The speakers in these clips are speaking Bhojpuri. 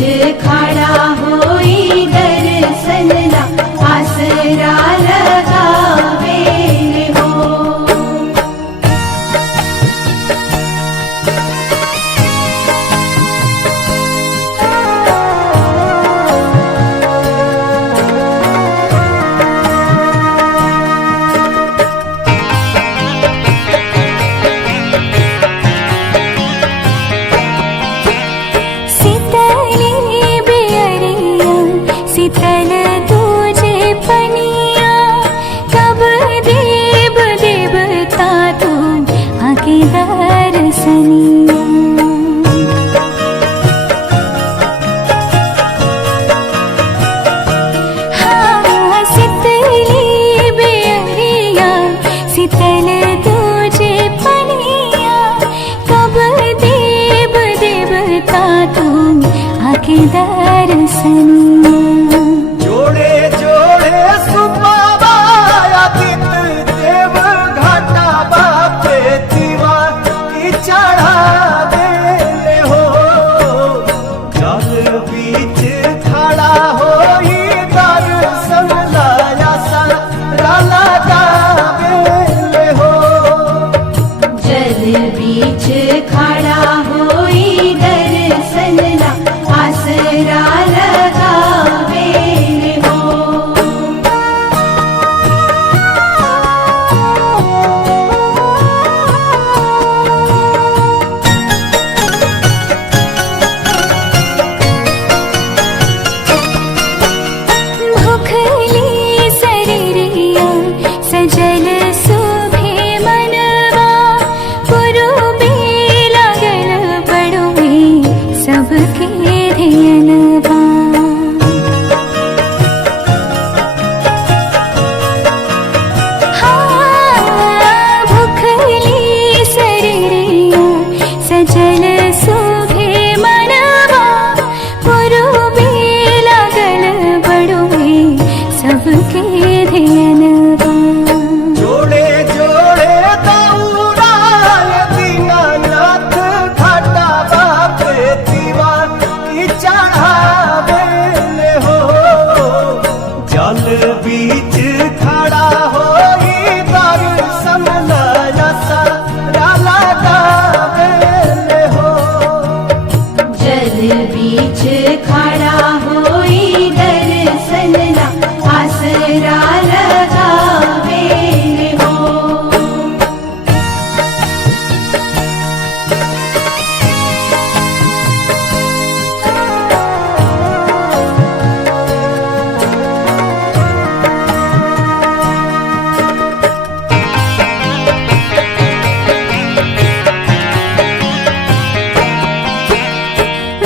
खड़ा होई दर्शन ला आसरा लगावे हो। शीतल तुझे पनिया कब देव देवता तुम आके दर्शनिया। हाँ शीतली बेअरिया शीतल तुझे पनिया कब देव देवता तुम आके दर्शनिया। बीच खड़ा होई दर्शन ला आसरा लगावे हो। भूखली शरीरिया सजल सुभे मनवा पुरुबे लागल बड़ुए सबके ध्यानवा। हाँ भूखली शरीरिया सजल सुभे मनवा पुरुबे लागल बड़ुए सबके ध्यानवा। जोड़े जोड़े दौड़ाय दीनानाथ घाटा बापे दीवा की चढ़ावे हो। जल बीच खड़ा होई दर्शन ला आसरा लगावे हो। जल बीच खड़ा होई दर्शन ला आसरा लगावे हो।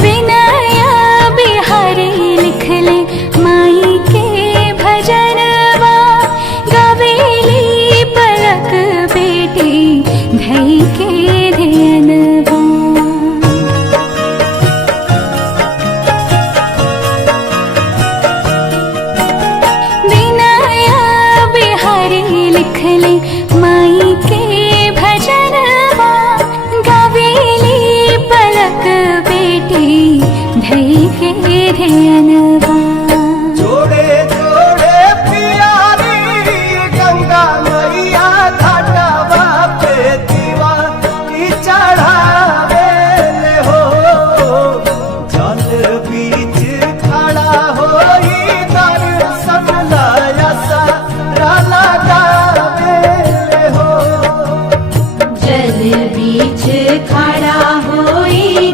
विनया बिहारी लिखले माई के भजनवा गवेली पलक बेटी धई के ध्यानवा। विनया बिहारी लिखले माई के भजनवा गवेली पलक बेटी धई के ध्यानवा। जोड़े जोड़े प्यारी गंगा मैया घाटा बापे दीवा की चढ़ावे हो। जल बीच खड़ा होई दर्शन ला आसरा लगावे हो। जल बीच खड़ा होई